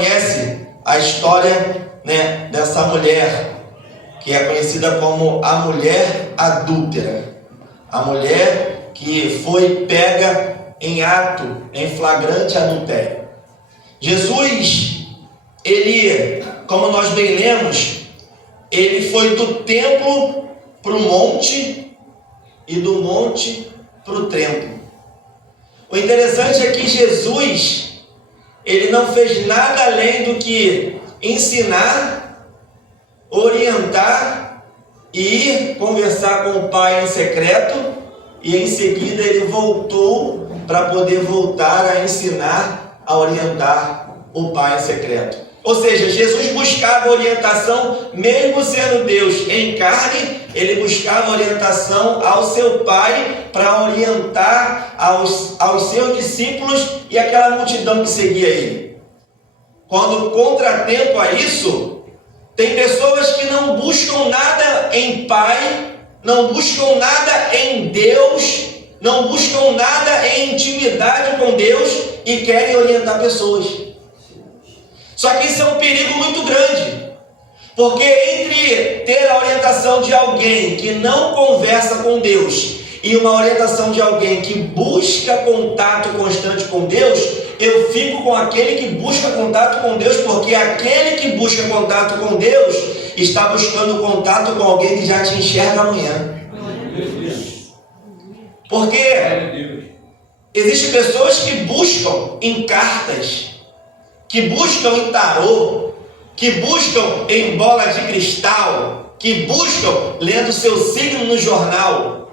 Conhece a história, né, dessa mulher que é conhecida como a mulher adúltera, a mulher que foi pega em ato, em flagrante adultério. Jesus, ele, como nós bem lemos, ele foi do templo para o monte e do monte para o templo. O interessante é que Jesus, ele não fez nada além do que ensinar, orientar e ir conversar com o Pai em secreto, e em seguida ele voltou para poder voltar a ensinar, a orientar o Pai em secreto. Ou seja, Jesus buscava orientação, mesmo sendo Deus em carne, ele buscava orientação ao seu Pai para orientar aos seus discípulos e aquela multidão que seguia ele. Quando contratempo a isso, tem pessoas que não buscam nada em Pai, não buscam nada em Deus, não buscam nada em intimidade com Deus e querem orientar pessoas. Só que isso é um perigo muito grande, porque entre ter a orientação de alguém que não conversa com Deus e uma orientação de alguém que busca contato constante com Deus, eu fico com aquele que busca contato com Deus, porque aquele que busca contato com Deus está buscando contato com alguém que já te enxerga amanhã. Porque existem pessoas que buscam em cartas, que buscam em tarô, que buscam em bola de cristal, que buscam lendo seu signo no jornal.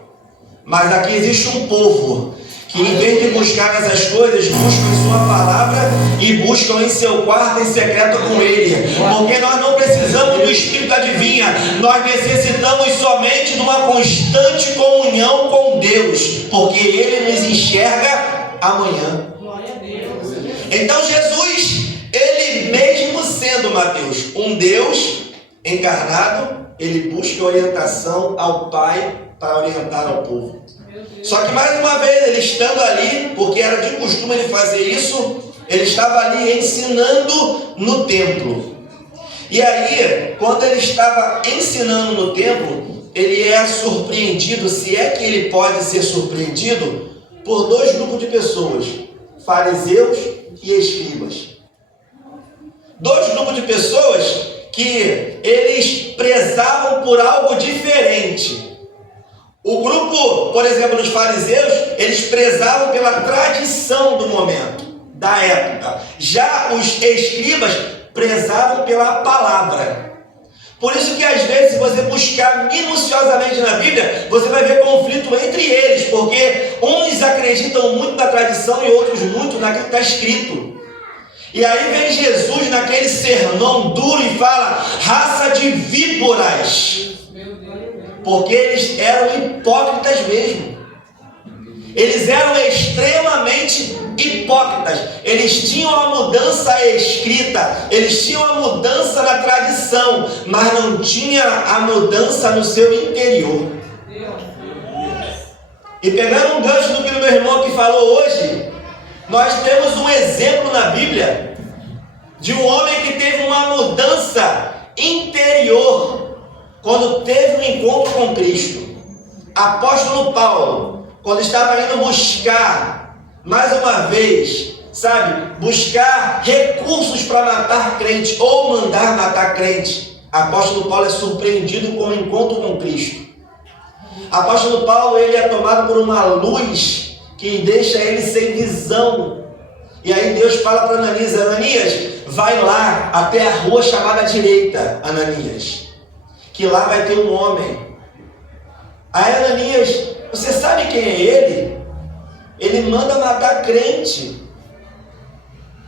Mas aqui existe um povo que, em vez de buscar essas coisas, buscam em sua palavra e buscam em seu quarto em secreto com ele. Porque nós não precisamos do espírito da adivinha, nós necessitamos somente de uma constante comunhão com Deus, porque ele nos enxerga amanhã. Então Jesus, ele mesmo sendo, Mateus, um Deus encarnado, ele busca orientação ao Pai para orientar ao povo. Só que mais uma vez, ele estando ali, porque era de costume ele fazer isso, ele estava ali ensinando no templo. E aí, quando ele estava ensinando no templo, ele é surpreendido, se é que ele pode ser surpreendido, por dois grupos de pessoas, fariseus e escribas. Dois grupos de pessoas que eles prezavam por algo diferente. O grupo, por exemplo, dos fariseus, eles prezavam pela tradição do momento, da época. Já os escribas prezavam pela palavra. Por isso que às vezes, se você buscar minuciosamente na Bíblia, você vai ver conflito entre eles, porque uns acreditam muito na tradição e outros muito naquilo que está escrito. E aí vem Jesus naquele sermão duro e fala: raça de víboras. Porque eles eram hipócritas mesmo. Eles eram extremamente hipócritas. Eles tinham a mudança escrita, eles tinham a mudança na tradição, mas não tinha a mudança no seu interior. E pegando um gancho do que o meu irmão aqui falou hoje, nós temos um exemplo na Bíblia de um homem que teve uma mudança interior quando teve um encontro com Cristo. Apóstolo Paulo, quando estava indo buscar, mais uma vez, buscar recursos para matar crente ou mandar matar crente, apóstolo Paulo é surpreendido com o encontro com Cristo. Apóstolo Paulo, ele é tomado por uma luz que deixa ele sem visão. E aí Deus fala para Ananias: Ananias, vai lá até a rua chamada direita, Ananias, que lá vai ter um homem. Aí Ananias, você sabe quem é ele? Ele manda matar crente.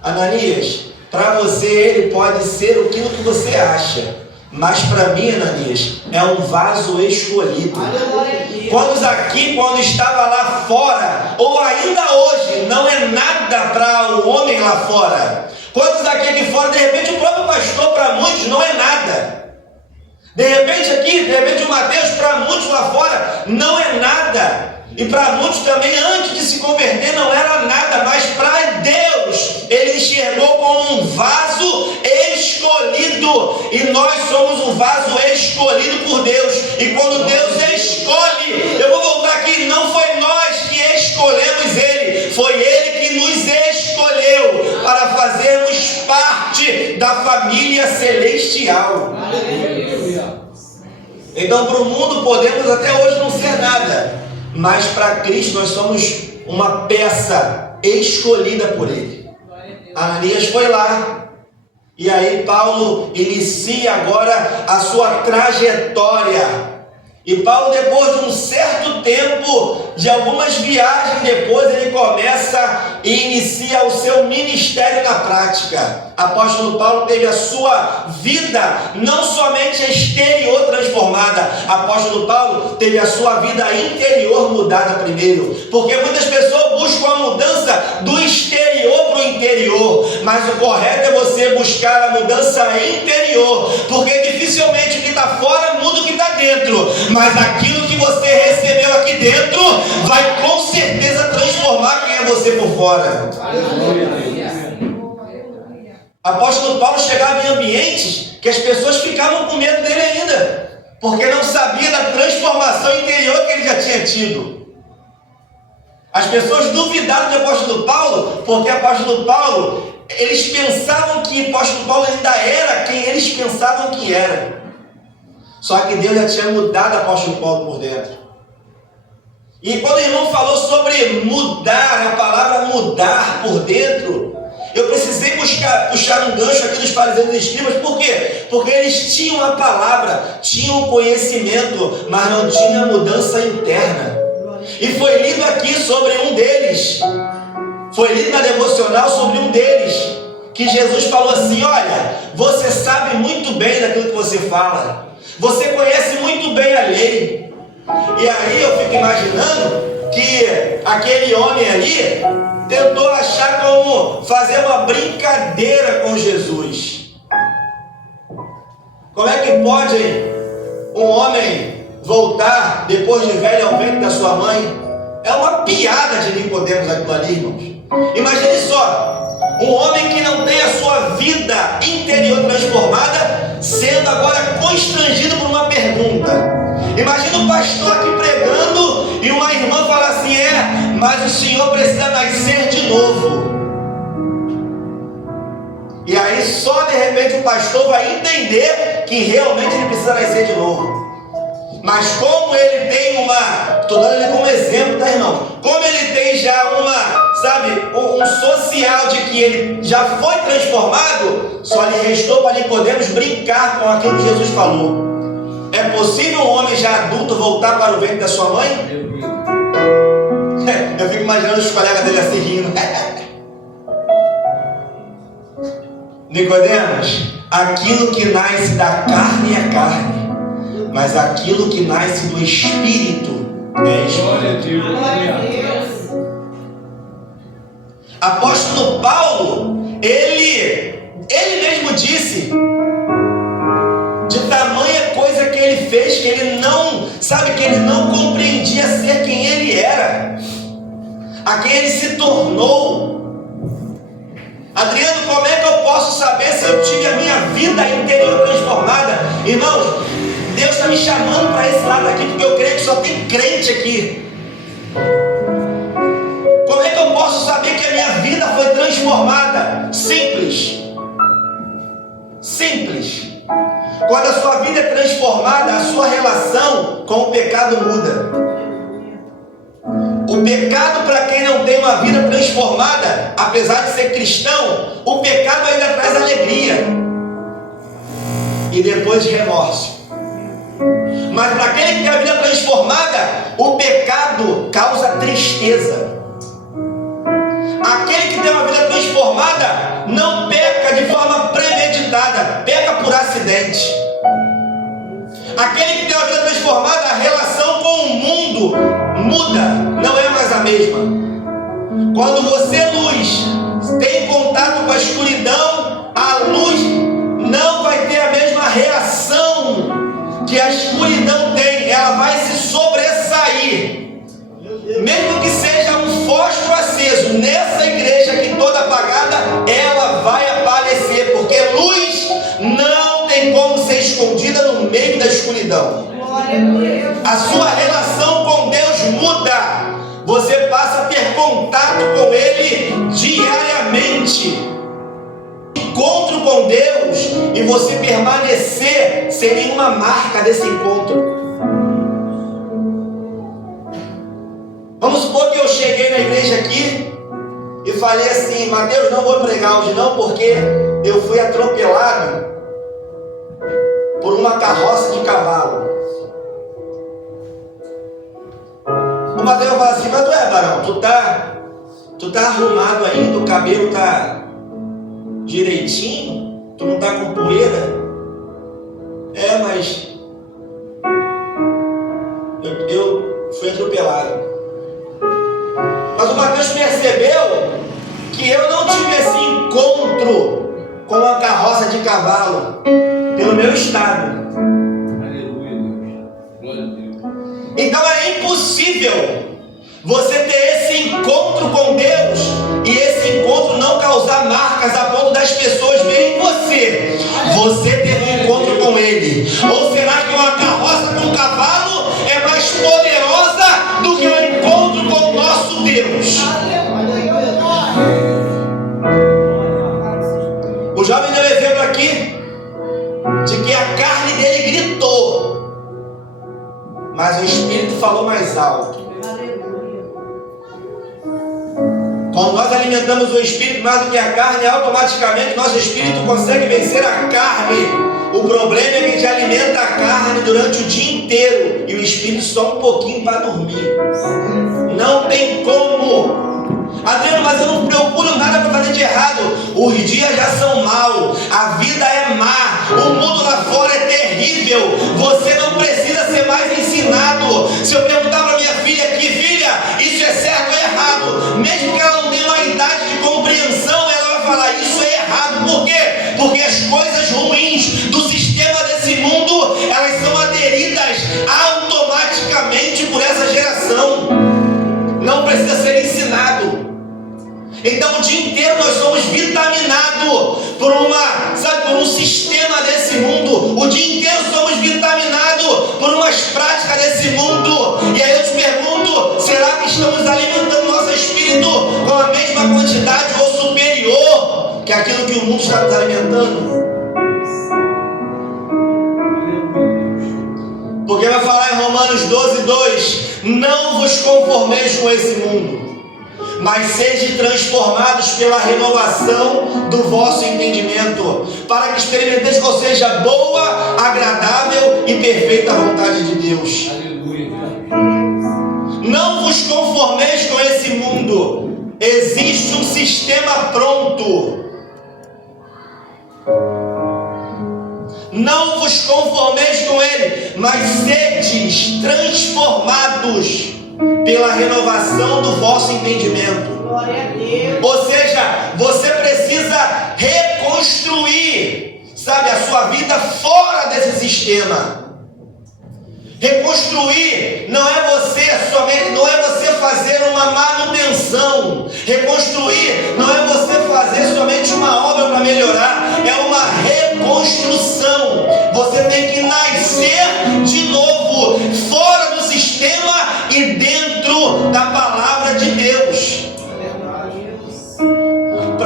Ananias, para você ele pode ser aquilo que você acha, mas para mim, Ananias, é um vaso escolhido. Quando estava lá fora, ou ainda hoje, não é nada para o homem lá fora. Quantos aqui fora, de repente o próprio pastor para muitos não é nada. De repente o Mateus para muitos lá fora não é nada. E para muitos também, antes de se converter, não era nada, mas para Deus, Ele enxergou como um vaso escolhido. E nós somos um vaso escolhido por Deus. E quando Deus escolhe, eu vou voltar aqui, não foi nós que escolhemos Ele, foi Ele que nos escolheu para fazermos parte da família celestial. Então, para o mundo podemos até hoje não ser nada, mas para Cristo nós somos uma peça escolhida por Ele. Ananias foi lá, e aí Paulo inicia agora a sua trajetória. E Paulo, depois de um certo tempo, de algumas viagens depois, ele começa e inicia o seu ministério na prática. Apóstolo Paulo teve a sua vida não somente exterior transformada, apóstolo Paulo teve a sua vida interior mudada primeiro, porque muitas pessoas buscam a mudança do exterior para o interior, mas o correto é você buscar a mudança interior, porque dificilmente o que está fora muda o que está dentro, mas aquilo que você recebeu aqui dentro vai com certeza transformar quem é você por fora. Apóstolo Paulo chegava em ambientes que as pessoas ficavam com medo dele ainda, porque não sabia da transformação interior que ele já tinha tido. As pessoas duvidaram do apóstolo Paulo, porque apóstolo Paulo, eles pensavam que o apóstolo Paulo ainda era quem eles pensavam que era. Só que Deus já tinha mudado o apóstolo Paulo por dentro. E quando o irmão falou sobre mudar, a palavra mudar por dentro, eu precisei puxar um gancho aqui dos fariseus e escribas. Por quê? Porque eles tinham a palavra, tinham o conhecimento, mas não tinham mudança interna. E foi lido aqui sobre um deles, foi lido na devocional sobre um deles, que Jesus falou assim: olha, você sabe muito bem daquilo que você fala, você conhece muito bem a lei. E aí eu fico imaginando que aquele homem ali tentou achar como fazer uma brincadeira com Jesus. Como é que pode um homem voltar depois de velho ao ventre da sua mãe? É uma piada de Nicodemos aquilo ali, irmãos. Imagine só, um homem que não tem a sua vida interior transformada, sendo agora constrangido por uma pergunta. Imagina o pastor aqui pregando e uma irmã fala assim: mas o senhor precisa nascer de novo. E aí só de repente o pastor vai entender que realmente ele precisa nascer de novo. Mas como ele tem estou dando ele como exemplo, tá, irmão? Como ele tem já um social de que ele já foi transformado, só lhe restou para Nicodemos brincar com aquilo que Jesus falou. É possível um homem já adulto voltar para o ventre da sua mãe? Eu fico imaginando os colegas dele assim rindo. Nicodemos, aquilo que nasce da carne é carne, mas aquilo que nasce do Espírito é Espírito. Apóstolo Paulo, ele mesmo disse, de tamanha coisa que ele fez, que ele não compreendia ser quem ele era, a quem ele se tornou. Adriano, como é que eu posso saber se eu tive a minha vida interior transformada? Irmãos, Deus está me chamando para esse lado aqui, porque eu creio que só tem crente aqui. Como é que eu posso saber que a minha vida foi transformada? Simples. Simples. Quando a sua vida é transformada, a sua relação com o pecado muda. O pecado, para quem não tem uma vida transformada, apesar de ser cristão, o pecado ainda traz alegria e depois remorso. Mas para aquele que tem a vida transformada, o pecado causa tristeza. Aquele que tem uma vida transformada não peca de forma premeditada, peca por acidente. Aquele que tem uma vida transformada, a relação com o mundo muda, não é mais a mesma. Quando você, luz, tem contato com a escuridão, a luz não vai ter a mesma reação que a escuridão tem, ela vai se sobressair. perdão. A sua relação com Deus muda. Você passa a ter contato com Ele diariamente. Encontro com Deus e você permanecer sem nenhuma marca desse encontro. Vamos supor que eu cheguei na igreja aqui e falei assim: Mateus, não vou pregar hoje não, porque eu fui atropelado por uma carroça de cavalo. O Mateus fala assim: mas tu é, varão, tu tá arrumado ainda, o cabelo tá direitinho, tu não tá com poeira? Mas eu fui atropelado. Mas o Mateus percebeu que eu não tive esse encontro com a carroça de cavalo pelo meu estado. Aleluia, Deus. Glória a Deus. Então é impossível você ter esse encontro com Deus e esse encontro não causar marcas a ponto das pessoas verem em você. Você teve um encontro com Ele. Ou será que uma carroça com um cavalo é mais poderosa do que um encontro com o nosso Deus? O jovem deu exemplo aqui de que a carne dele gritou, mas o Espírito falou mais alto. Quando nós alimentamos o Espírito mais do que a carne, automaticamente nosso Espírito consegue vencer a carne. O problema é que a gente alimenta a carne durante o dia inteiro e o Espírito só um pouquinho para dormir. Não tem como. Adriano, mas eu não procuro nada para fazer de errado. Os dias já são maus, a vida é má, o mundo lá fora é terrível. Você não precisa ser mais ensinado. Se eu perguntar para minha filha aqui: filha, isso é certo ou errado? Mesmo que ela não tenha uma idade de compreensão, ela vai falar: isso é errado. Por quê? Porque as coisas ruins do sistema desse mundo, elas são aderidas automaticamente por essa geração. Não precisa ser ensinado. Então o dia inteiro nós somos vitaminados por um sistema desse mundo. O dia inteiro somos vitaminados por umas práticas desse mundo. E aí eu te pergunto: será que estamos alimentando nosso espírito com a mesma quantidade ou superior que aquilo que o mundo está nos alimentando? Porque vai falar em Romanos 12:2: não vos conformeis com esse mundo, mas sejam transformados pela renovação do vosso entendimento, para que experimenteis qual seja a boa, agradável e perfeita vontade de Deus. Aleluia. Não vos conformeis com esse mundo. Existe um sistema pronto. Não vos conformeis com ele, mas sedes transformados pela renovação do vosso entendimento. Glória a Deus. Ou seja, você precisa reconstruir, sabe, a sua vida fora desse sistema. Reconstruir não é você fazer uma manutenção. Reconstruir não é você fazer somente uma obra para melhorar, é uma reconstrução. Você tem que nascer de novo, fora do sistema e dentro da palavra de Deus.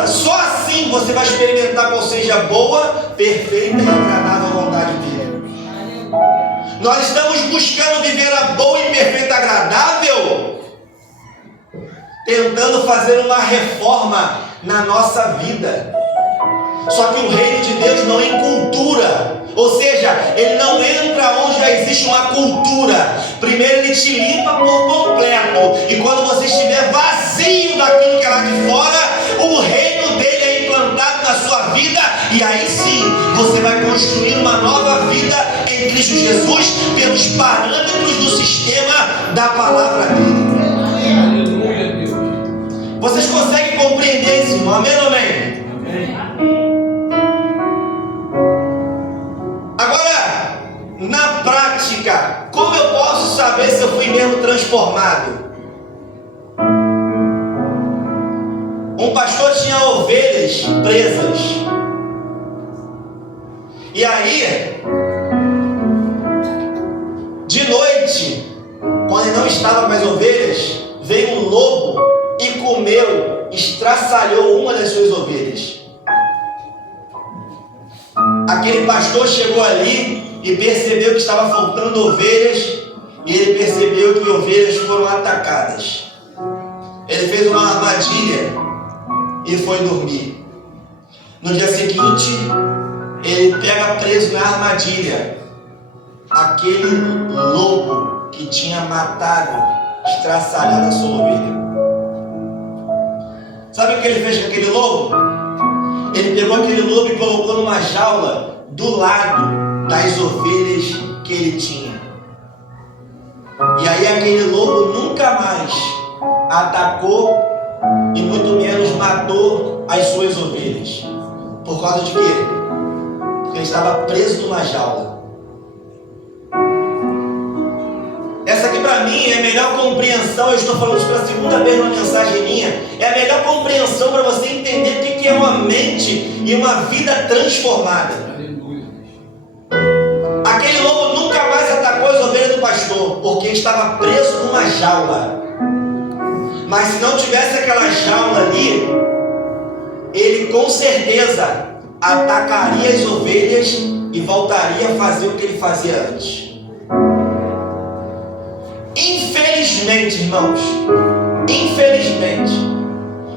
Só assim você vai experimentar qual seja a boa, perfeita e agradável vontade dele. Nós estamos buscando viver a boa e perfeita agradável, tentando fazer uma reforma na nossa vida. Só que o reino de Deus não encultura, ou seja, ele não entra onde já existe uma cultura. Primeiro ele te limpa por completo, e quando você estiver vazio daquilo que é lá de fora, o reino dele é implantado na sua vida, e aí sim você vai construir uma nova vida em Cristo Jesus pelos parâmetros do sistema da palavra dele. Aleluia, Deus. Vocês conseguem compreender isso, irmão? Amém ou amém? Agora, na prática, como eu posso saber se eu fui mesmo transformado? Um pastor tinha ovelhas presas. E aí, não estava com as ovelhas, veio um lobo e comeu, estraçalhou uma das suas ovelhas. Aquele pastor chegou ali e percebeu que estava faltando ovelhas, e ele percebeu que ovelhas foram atacadas. Ele fez uma armadilha e foi dormir. No dia seguinte, ele pega preso na armadilha aquele lobo que tinha matado, estraçalhado a sua ovelha. Sabe o que ele fez com aquele lobo? Ele pegou aquele lobo e colocou numa jaula do lado das ovelhas que ele tinha. E aí aquele lobo nunca mais atacou e muito menos matou as suas ovelhas. Por causa de quê? Porque ele estava preso numa jaula. Essa aqui para mim é a melhor compreensão. Eu estou falando isso pela segunda vez numa mensagem minha. É a melhor compreensão para você entender o que é uma mente e uma vida transformada. Aquele lobo nunca mais atacou as ovelhas do pastor, porque estava preso numa jaula. Mas se não tivesse aquela jaula ali, ele com certeza atacaria as ovelhas e voltaria a fazer o que ele fazia antes. Infelizmente, irmãos,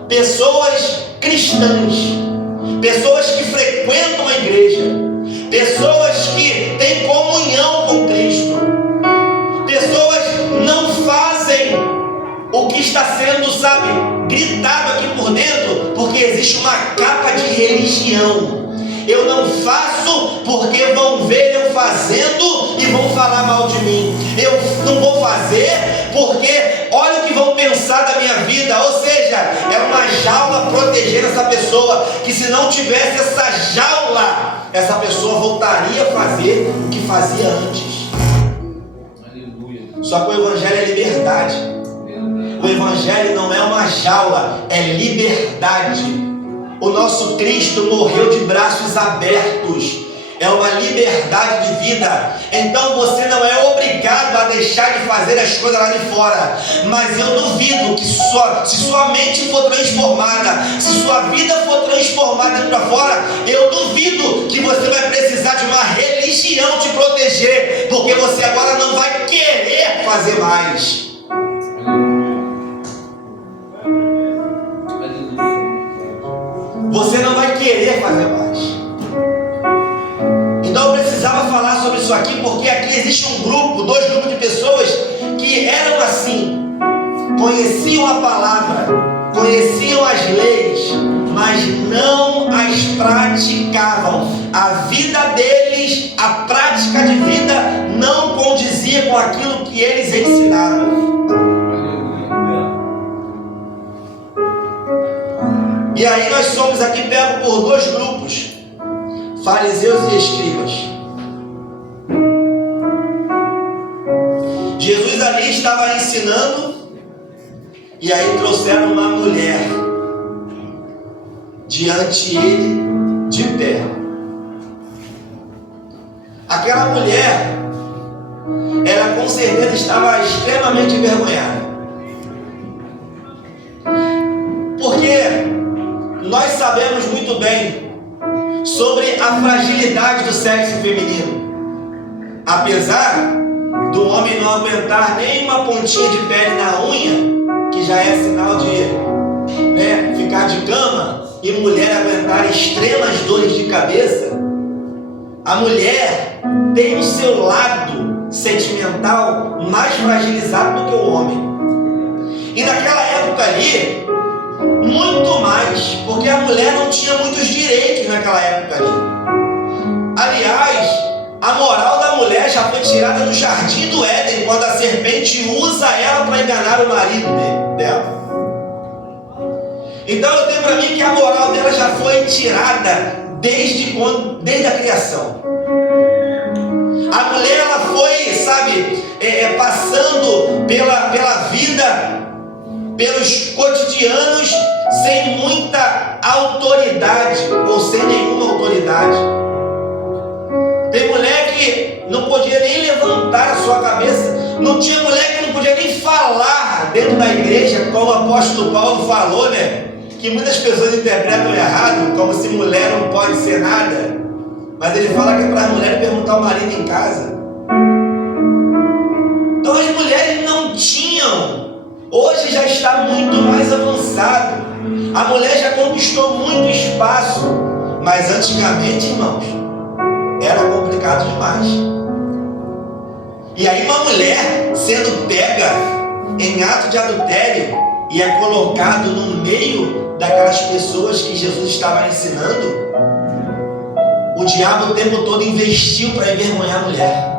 pessoas cristãs, pessoas que frequentam a igreja, pessoas que têm comunhão com Cristo, pessoas não fazem o que está sendo, gritado aqui por dentro, porque existe uma capa de religião. Eu não faço porque vão ver eu fazendo e vão falar mal de mim. Eu não vou fazer porque olha o que vão pensar da minha vida. Ou seja, é uma jaula protegendo essa pessoa, que se não tivesse essa jaula, essa pessoa voltaria a fazer o que fazia antes. Aleluia. Só que o evangelho é liberdade. O evangelho não é uma jaula, é liberdade. O nosso Cristo morreu de braços abertos. É uma liberdade de vida. Então você não é obrigado a deixar de fazer as coisas lá de fora. Mas eu duvido que se sua mente for transformada, se sua vida for transformada dentro para fora, eu duvido que você vai precisar de uma religião te proteger, porque você agora não vai querer fazer mais. Você não vai querer fazer mais. Então eu precisava falar sobre isso aqui, porque aqui existe dois grupos de pessoas que eram assim, conheciam a palavra, conheciam as leis, mas não as praticavam. A vida deles, a prática de vida não condizia com aquilo que eles ensinavam. E aí nós somos aqui pegos por dois grupos, fariseus e escribas. Jesus ali estava ensinando, e aí trouxeram uma mulher diante dele, de pé. Aquela mulher, ela com certeza estava extremamente envergonhada. Porque nós sabemos muito bem sobre a fragilidade do sexo feminino. Apesar do homem não aguentar nem uma pontinha de pele na unha, que já é sinal de ficar de cama, e mulher aguentar extremas dores de cabeça, a mulher tem o seu lado sentimental mais fragilizado do que o homem. E naquela época ali, muito mais, porque a mulher não tinha muitos direitos naquela época ali. Aliás, a moral da mulher já foi tirada do jardim do Éden, quando a serpente usa ela para enganar o marido dela. Então eu tenho para mim que a moral dela já foi tirada desde a criação. A mulher, ela foi, passando pela vida, pelos cotidianos, sem muita autoridade, ou sem nenhuma autoridade. Tem mulher que não podia nem levantar a sua cabeça, Não tinha mulher que não podia nem falar dentro da igreja, como o apóstolo Paulo falou, né? Que muitas pessoas interpretam errado, como se mulher não pode ser nada. Mas ele fala que é para as mulheres perguntar ao marido em casa. Então as mulheres não tinham. Hoje já está muito mais avançado. A mulher já conquistou muito espaço. Mas antigamente, irmãos, era complicado demais. E aí uma mulher sendo pega em ato de adultério e é colocado no meio daquelas pessoas que Jesus estava ensinando, o diabo o tempo todo investiu para envergonhar a mulher.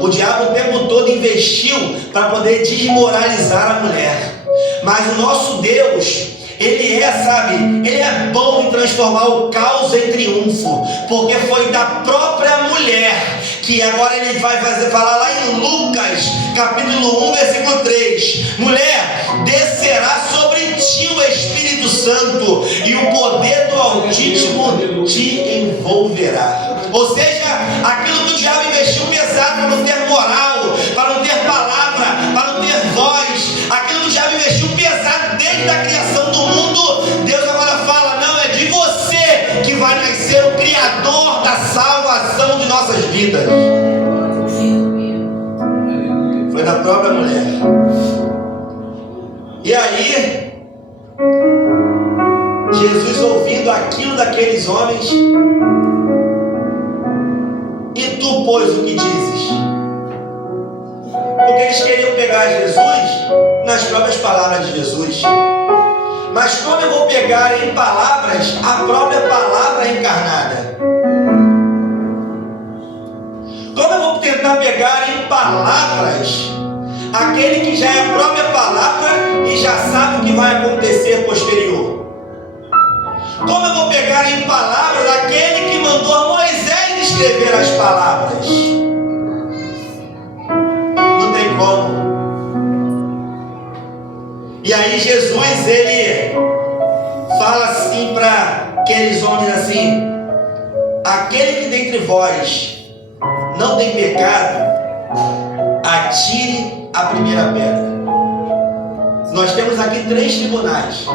O diabo o tempo todo investiu para poder desmoralizar a mulher. Mas o nosso Deus, Ele é bom em transformar o caos em triunfo, porque foi da própria mulher que agora ele vai falar lá em Lucas, capítulo 1, versículo 3. Mulher, descerá sobre ti o Espírito Santo e o poder do Altíssimo te envolverá. Ou seja, aquilo que o diabo investiu pesado para não ter moral, para não ter palavra, para não ter voz, aquilo que o diabo investiu pesado desde a criação do mundo, Deus agora fala: não, é de você que vai nascer o Criador da salvação de nossas vidas. Foi da própria mulher. E aí, Jesus, ouvindo aquilo daqueles homens: e tu, pois, o que dizes? Porque eles queriam pegar Jesus nas próprias palavras de Jesus. Mas como eu vou pegar em palavras a própria palavra encarnada? Como eu vou tentar pegar em palavras aquele que já é a própria palavra e já sabe o que vai acontecer posterior? Como eu vou pegar em palavras aquele que mandou a Moisés escrever as palavras? Não tem como. E aí Jesus, ele fala assim para aqueles homens assim: aquele que dentre vós não tem pecado, atire a primeira pedra. Nós temos aqui 3 tribunais: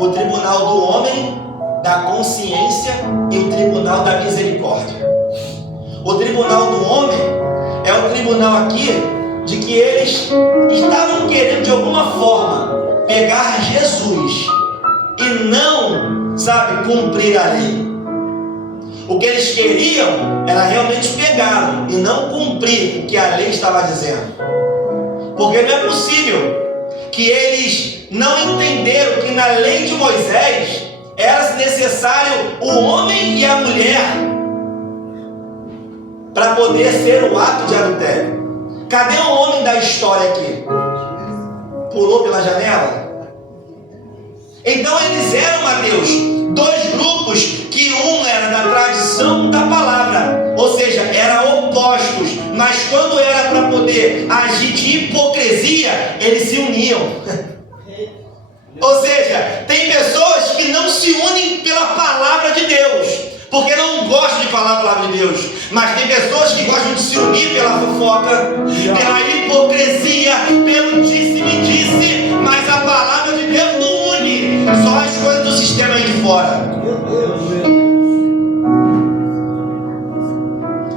o tribunal do homem, da consciência e o tribunal da misericórdia. O tribunal do homem é o tribunal aqui de que eles estavam querendo de alguma forma pegar Jesus e não, cumprir a lei. O que eles queriam era realmente pegá-lo e não cumprir o que a lei estava dizendo. Porque não é possível que eles não entenderam que na lei de Moisés era necessário o homem e a mulher para poder ser o ato de adultério. Cadê o homem da história aqui? Pulou pela janela? Então eles eram, Mateus, 2 grupos, que um era da tradição da palavra, ou seja, eram opostos, mas quando era para poder agir de hipocrisia, eles se uniam. Ou seja, tem pessoas que não se unem pela palavra de Deus, porque não gostam de falar a palavra de Deus, mas tem pessoas que gostam de se unir pela fofoca, pela hipocrisia, pelo disse-me-disse, mas a palavra de Deus não une, só as coisas do sistema aí de fora.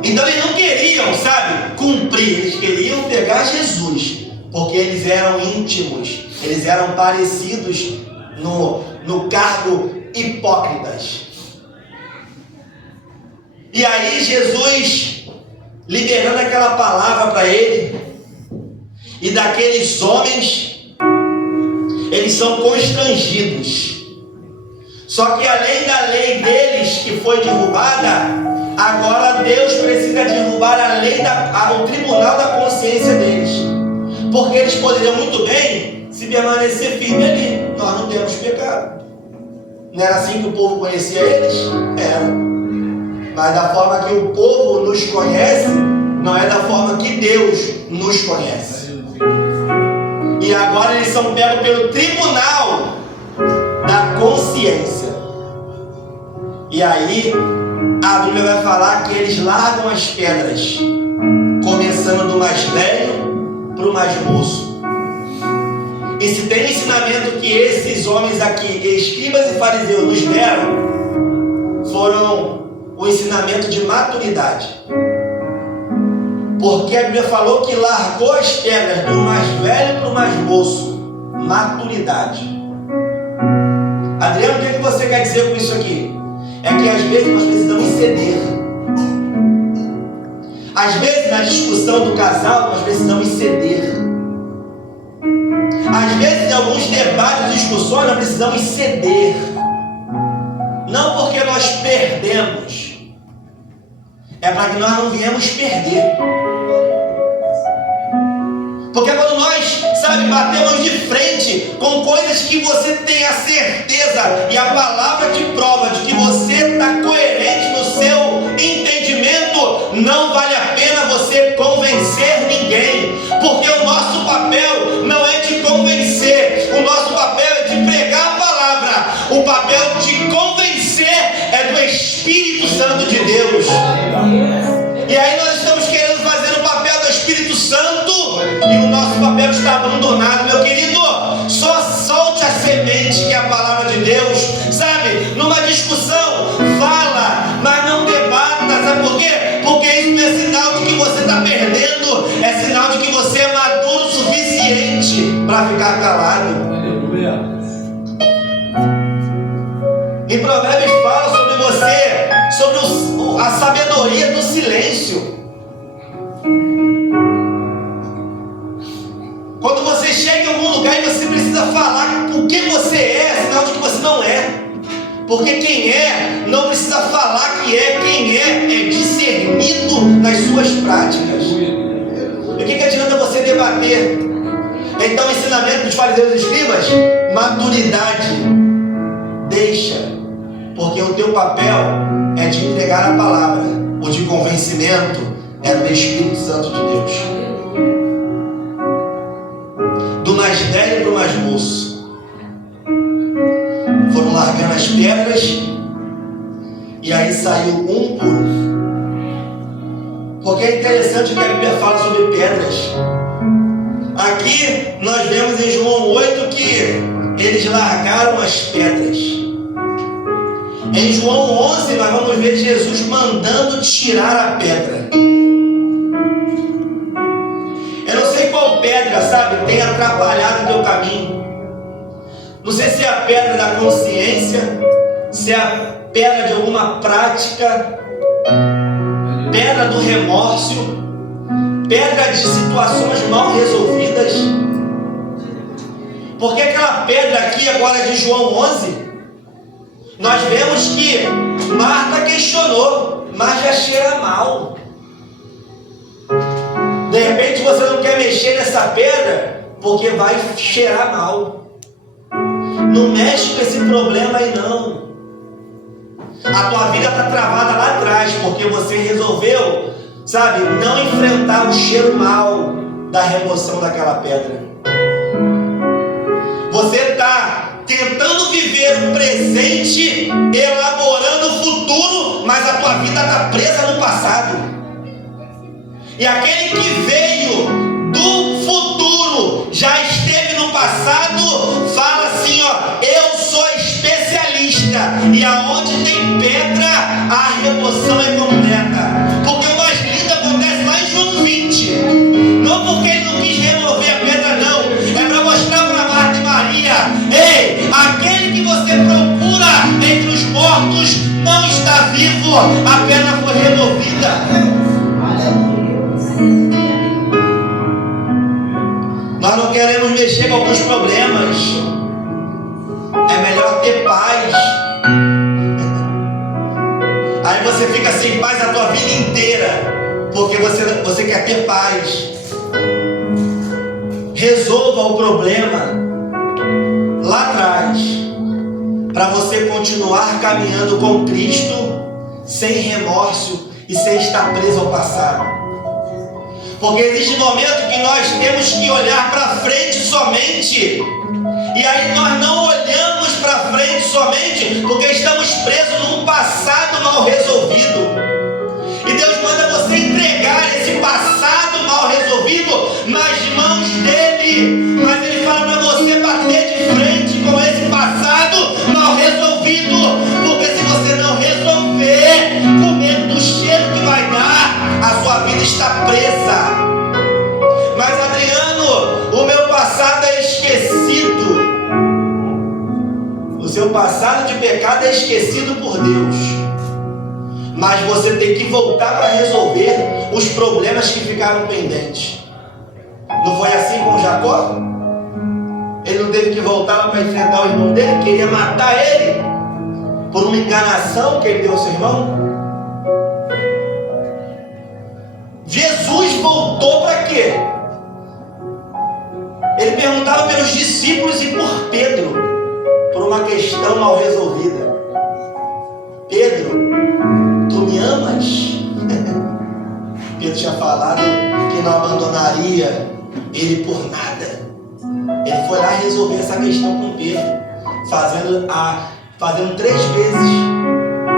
Então eles não queriam, cumprir, eles queriam pegar Jesus, porque eles eram íntimos, eles eram parecidos no cargo hipócritas. E aí Jesus, liberando aquela palavra para ele, e daqueles homens, eles são constrangidos. Só que além da lei deles que foi derrubada, agora Deus precisa derrubar a lei, o tribunal da consciência deles. Porque eles poderiam muito bem se permanecer firme ali. Nós não temos pecado. Não era assim que o povo conhecia eles? Era. Mas da forma que o povo nos conhece, não é da forma que Deus nos conhece. E agora eles são pegos pelo tribunal da consciência. E aí a Bíblia vai falar que eles largam as pedras, começando do mais velho para o mais moço. E se tem ensinamento que esses homens aqui, escribas e fariseus, nos deram, foram o ensinamento de maturidade. Porque a Bíblia falou que largou as pedras do mais velho para o mais moço. Maturidade. Adriano, o que você quer dizer com isso aqui? É que às vezes nós precisamos ceder. Às vezes na discussão do casal nós precisamos ceder. Às vezes em alguns debates e discussões nós precisamos ceder. Não porque nós perdemos, é para que nós não viemos perder. Porque quando nós, batemos de frente com coisas que você tem a certeza e a palavra te prova de que você está coerente no seu entendimento, não vale a pena você convencer ninguém, porque o nosso papel não é de convencer, o nosso papel é de pregar a palavra, o papel de convencer é do Espírito Santo de Deus. E aí nós estamos querendo fazer o papel do Espírito Santo e o nosso papel está abandonado, meu querido. Só solte a semente que é a palavra de Deus, numa discussão, fala, mas não debata, sabe por quê? Porque isso não é sinal de que você está perdendo, é sinal de que você é maduro o suficiente para ficar calado. Aleluia. Em Provérbios fala sobre você, sobre a sabedoria do silêncio. Quando você chega em algum lugar e você precisa falar o que você é sinal de que você não é. Porque quem é, não precisa falar que é. Quem é discernido nas suas práticas. E o que adianta você debater? Então o ensinamento dos fariseus e escribas, maturidade. Deixa. Porque o teu papel é de entregar a palavra. O de convencimento é do Espírito Santo de Deus. Do mais velho para o mais moço. Foram largando as pedras e aí saiu um por um. Porque é interessante que a Bíblia fala sobre pedras. Aqui nós vemos em João 8 que eles largaram as pedras. Em João 11 nós vamos ver Jesus mandando tirar a pedra. Eu não sei qual pedra, tem atrapalhado o teu caminho. Não sei se é a pedra da consciência, se é a pedra de alguma prática, pedra do remorso, pedra de situações mal resolvidas. Porque aquela pedra aqui agora de João 11, nós vemos que Marta questionou, mas já cheira mal. De repente você não quer mexer nessa pedra porque vai cheirar mal. Não mexe com esse problema aí não. A tua vida está travada lá atrás porque você resolveu, não enfrentar o cheiro mal da remoção daquela pedra. Você está tentando viver o presente, elaborando o futuro, mas a tua vida está presa no passado. E aquele que veio do futuro, já esteve no passado, fala assim, eu sou especialista. E aonde tem pedra, a remoção é completa. Porque o mais lindo acontece lá em João 20. Não porque ele não quis remover a pedra, não. É para mostrar para Marta e Maria, ei, aquele que você procura entre os mortos não está vivo, a pedra foi removida. Nós não queremos mexer com alguns problemas. É melhor ter paz. Aí você fica sem paz a tua vida inteira, porque você quer ter paz. Resolva o problema lá atrás, para você continuar caminhando com Cristo sem remorso e sem estar preso ao passado. Porque existe momento que nós temos que olhar para frente somente. E aí nós não olhamos para frente somente porque estamos presos num passado mal resolvido. E Deus manda você entregar esse passado mal resolvido nas mãos pecado é esquecido por Deus. Mas você tem que voltar para resolver os problemas que ficaram pendentes. Não foi assim com Jacó? Ele não teve que voltar lá para enfrentar o irmão dele, queria matar ele por uma enganação que ele deu ao seu irmão. Jesus voltou para quê? Ele perguntava pelos discípulos e por Pedro, por uma questão mal resolvida. Pedro, tu me amas? Pedro tinha falado que não abandonaria ele por nada. Ele foi lá resolver essa questão com Pedro, fazendo 3 vezes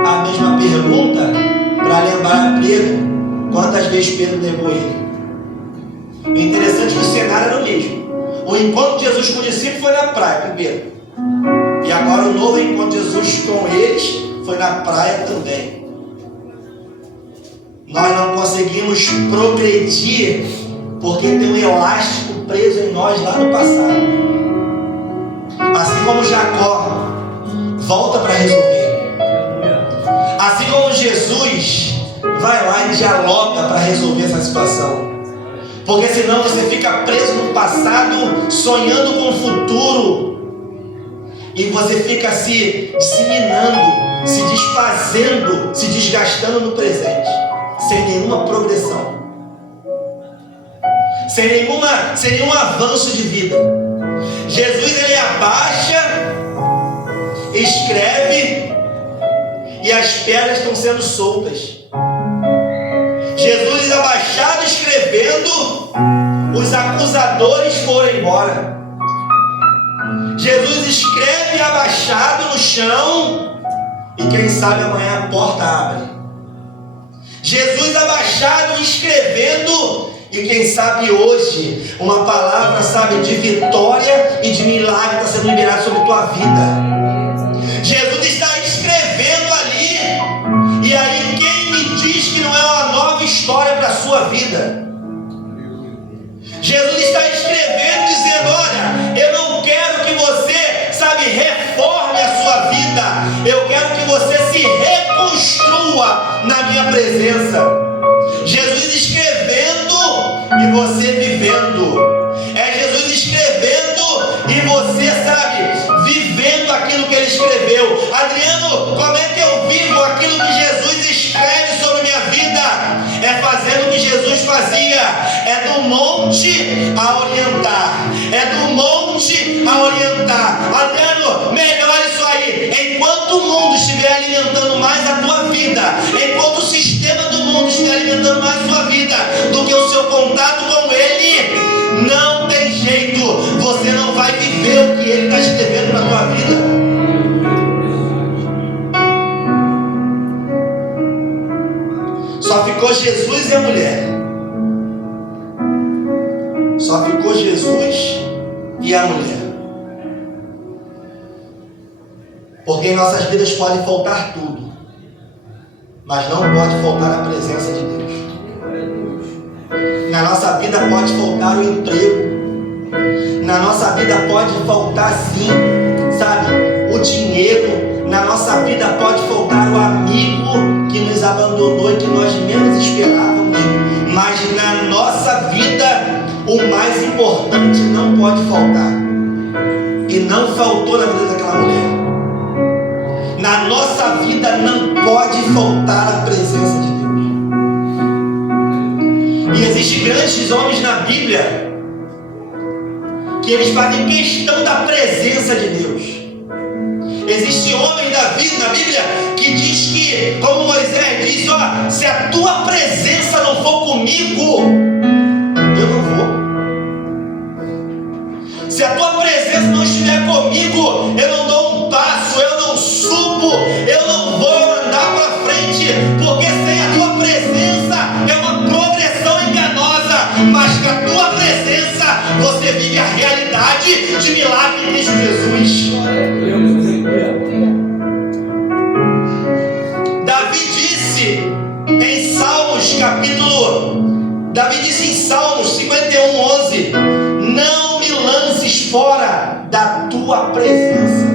a mesma pergunta para lembrar a Pedro quantas vezes Pedro negou ele. O interessante é que o cenário era o mesmo. O encontro de Jesus com o discípulo foi na praia com Pedro. E agora o novo encontro de Jesus com eles foi na praia também. Nós não conseguimos progredir porque tem um elástico preso em nós lá no passado. Assim como Jacó volta para resolver. Assim como Jesus vai lá e dialoga para resolver essa situação. Porque senão você fica preso no passado, sonhando com o futuro. E você fica se disseminando, se desfazendo, se desgastando no presente. Sem nenhuma progressão. Sem nenhum avanço de vida. Jesus, ele abaixa, escreve, e as pedras estão sendo soltas. Jesus abaixado escrevendo, os acusadores foram embora. Jesus escreve abaixado no chão, e quem sabe amanhã a porta abre. Jesus abaixado escrevendo, e quem sabe hoje uma palavra, de vitória e de milagre está sendo liberada sobre a tua vida. Jesus está escrevendo ali, e aí quem me diz que não é uma nova história para a sua vida? Jesus está escrevendo, dizendo: olha, eu não quero que você, reforme a sua vida. Eu quero que você se reconstrua na minha presença. Jesus escrevendo e você vivendo. É Jesus escrevendo e você, vivendo aquilo que ele escreveu. Adriano, como é que eu vivo aquilo que Jesus escreve sobre minha vida? É fazendo o que Jesus fazia. É do monte a orientar. É do monte a orientar. Adriano, melhor isso aí. Enquanto o mundo estiver alimentando mais a tua vida, enquanto o sistema do mundo estiver alimentando mais a tua vida do que o seu contato com ele, não tem jeito. Você não vai viver o que ele está escrevendo na tua vida. Só ficou Jesus e a mulher. Só ficou Jesus e a mulher. Porque em nossas vidas pode faltar tudo, mas não pode faltar a presença de Deus. Na nossa vida pode faltar o emprego. Na nossa vida pode faltar, sim, o dinheiro. Na nossa vida pode faltar o amigo que nos abandonou e que nós menos esperávamos. Mas na nossa vida, o mais importante não pode faltar. E não faltou na vida daquela mulher. Na nossa vida não pode faltar a presença de Deus. E existem grandes homens na Bíblia que eles fazem questão da presença de Deus. Existe homem na Bíblia que diz que, como Moisés diz, se a tua presença não for comigo, eu não vou. Se a tua presença não estiver comigo, eu não dou um passo, eu não subo, eu não vou andar para frente, porque sem a tua presença é uma progressão enganosa, mas com a tua presença você vive a realidade de milagre em Cristo Jesus. Davi disse em Salmos em Salmos 51:11: não me lances fora da tua presença.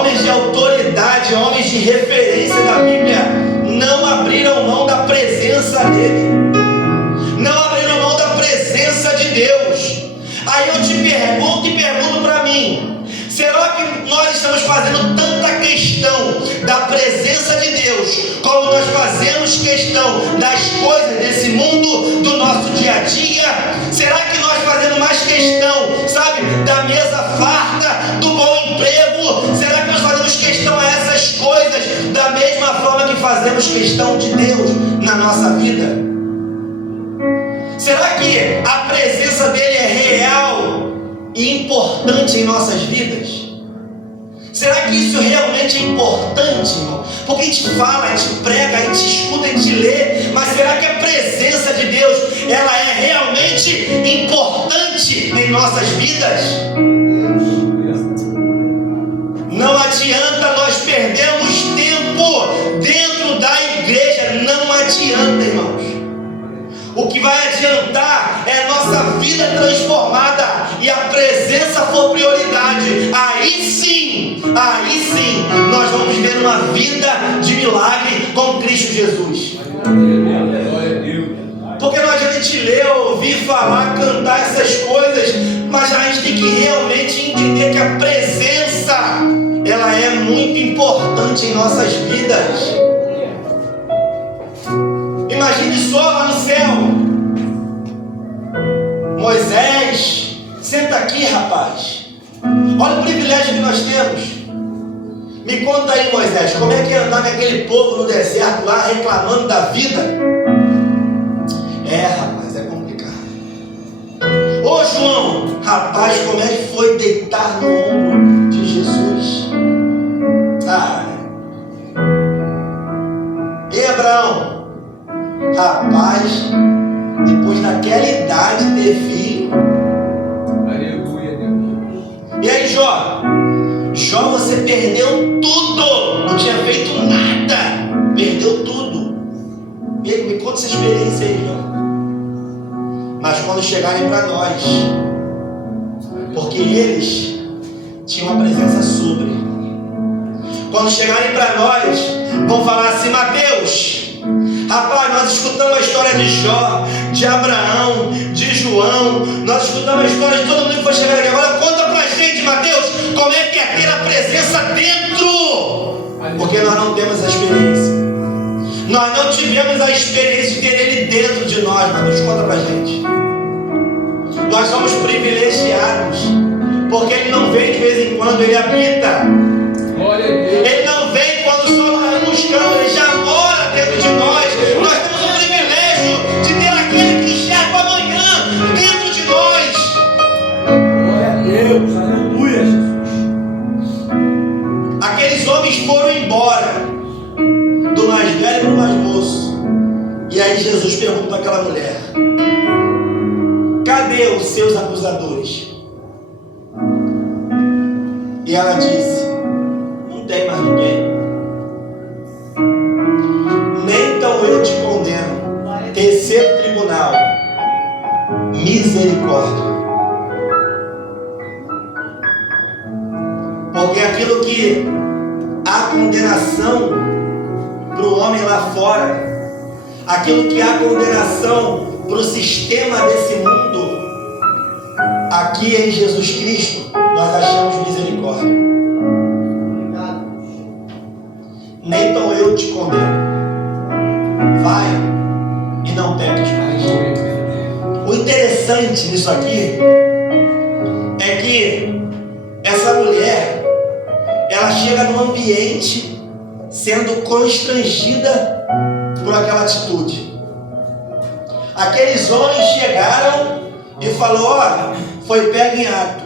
homens de autoridade, homens de referência da Bíblia, não abriram mão da presença dele, não abriram mão da presença de Deus. Aí eu te pergunto e pergunto para mim: será que nós estamos fazendo tanta questão da presença de Deus como nós fazemos questão das coisas desse mundo, do nosso dia a dia? Será que nós fazemos mais questão, sabe, da mesa farta, do bom emprego? Será que nós fazemos questão a essas coisas da mesma forma que fazemos questão de Deus na nossa vida? Será que a presença dele é real e importante em nossas vidas? Será que isso realmente é importante, irmão? Porque a gente fala, a gente prega, a gente escuta, a gente lê, mas será que a presença de Deus, ela é realmente importante em nossas vidas? Não adianta nós perdermos tempo dentro da igreja, não adianta, irmãos. O que vai adiantar é a nossa vida transformada e a presença for prioridade. Aí sim, nós vamos ver uma vida de milagre com Cristo Jesus. Porque não adianta a gente ler, ouvir, falar, cantar essas coisas, mas a gente tem que realmente entender que a presença, ela é muito importante em nossas vidas. Imagine só lá no céu, Moisés, senta aqui, rapaz. Olha o privilégio que nós temos. Me conta aí, Moisés, como é que é andar com aquele povo no deserto lá reclamando da vida? Rapaz, é complicado. Ô João, rapaz, como é que foi deitar no ombro de Jesus? E Abraão, rapaz, depois daquela idade ter filho. Aleluia, Deus. E aí, Jó, você perdeu tudo, não tinha feito nada, perdeu tudo. E aí, me conta essa experiência aí, Jó. Mas quando chegarem para nós, porque eles tinham uma presença sobre, quando chegarem para nós, vão falar assim: Mateus, rapaz, nós escutamos a história de Jó, de Abraão, de João, nós escutamos a história de todo mundo que foi chegar aqui. Agora conta pra gente, Mateus, como é que é ter a presença dentro? Porque nós não temos a experiência. Nós não tivemos a experiência de ter ele dentro de nós, Mateus. Conta pra gente. Nós somos privilegiados, porque ele não vem de vez em quando, ele habita. Glória a Deus. Ele não vem quando o sol está buscando, ele já mora dentro de nós. Nós temos o privilégio de ter aquele que enxerga o amanhã dentro de nós. Glória a Deus, aleluia, Jesus. Aqueles homens foram embora, do mais velho para o mais moço. E aí Jesus pergunta para aquela mulher: cadê os seus acusadores? E ela disse: não tem mais ninguém. Nem então eu te condeno. Terceiro tribunal, misericórdia. Porque aquilo que há condenação para o homem lá fora, aquilo que há condenação para o sistema desse mundo, aqui em Jesus Cristo nós achamos misericórdia. Nem então eu te condeno. Vai e não peques mais. O interessante nisso aqui é que essa mulher, ela chega num ambiente sendo constrangida por aquela atitude. Aqueles homens chegaram e falaram: olha, foi pego em ato.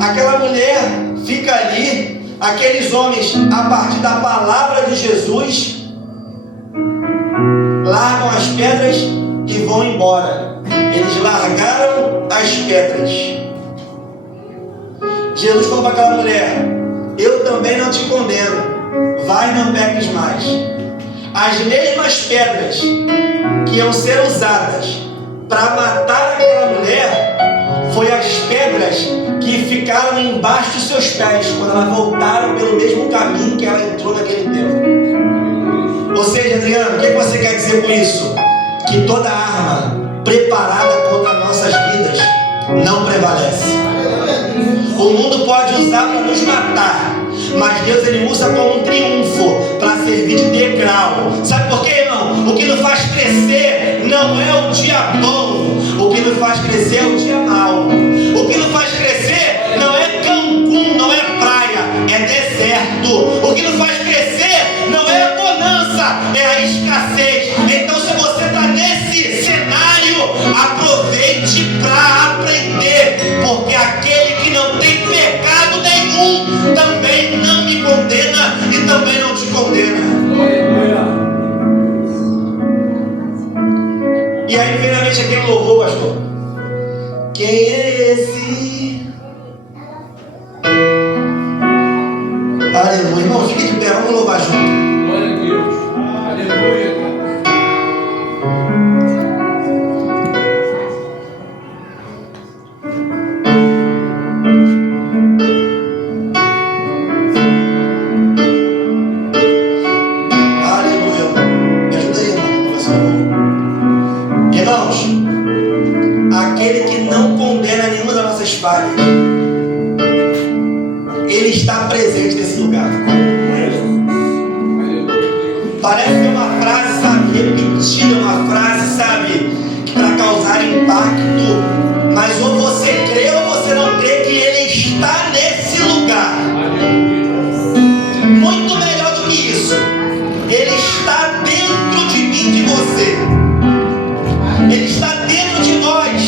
Aquela mulher fica ali. Aqueles homens, a partir da palavra de Jesus, largam as pedras e vão embora. Eles largaram as pedras. Jesus falou para aquela mulher: eu também não te condeno, vai e não peques mais. As mesmas pedras que iam ser usadas para matar aquela mulher foi as pedras que ficaram embaixo dos seus pés quando elas voltaram pelo mesmo caminho que ela entrou naquele tempo. Ou seja, Adriano, o que você quer dizer com isso? Que toda arma preparada contra nossas vidas não prevalece. O mundo pode usar para nos matar, mas Deus ele usa como um triunfo para servir de degrau. Sabe por quê, irmão? O que nos faz crescer não é o dia bom, o que nos faz crescer é o dia mau. O que nos faz crescer não é Cancún, não é praia, é deserto. O que nos faz crescer não é a bonança, é a escassez. Então, se você está nesse cenário, aproveite para aprender, porque aquele que não tem pecado nenhum também não me condena e também não te condena. Aleluia. E aí vem na mente aquele louvor, pastor. Quem é esse? Aleluia. Irmão, fique de pé, vamos louvar junto. Glória a Deus. Aleluia. Aleluia. Me ajuda aí, irmão. Começou o louvor. Irmãos, aquele que não condena nenhuma das nossas falhas, ele está presente nesse lugar. Parece ser uma frase, sabe, repetida, uma frase, sabe, para causar impacto, mas ou você crê ou você não crê que ele está nesse lugar. Muito melhor do que isso, ele está dentro de mim, de você. Ele está dentro de nós,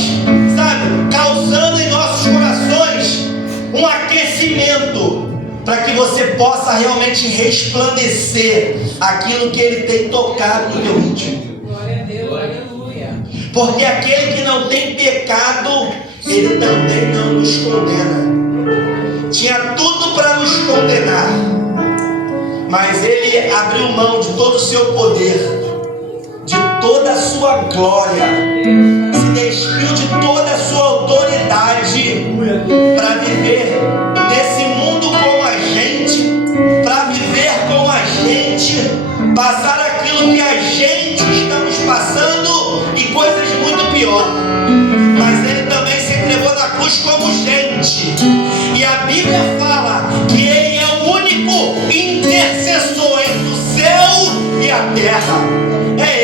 sabe, causando em nossos corações um aquecimento, para que você possa realmente resplandecer aquilo que ele tem tocado no teu íntimo. Glória a Deus, aleluia. Porque aquele que não tem pecado, ele também não nos condena. Tinha tudo para nos condenar, mas ele abriu mão de todo o seu poder, de toda a sua glória, se despiu de toda a sua autoridade para viver nesse mundo como a gente, para viver como a gente, passar aquilo que a gente estamos passando e coisas muito pior. Mas ele também se entregou na cruz como gente, e a Bíblia fala que ele é o único intercessor entre o céu e a terra. É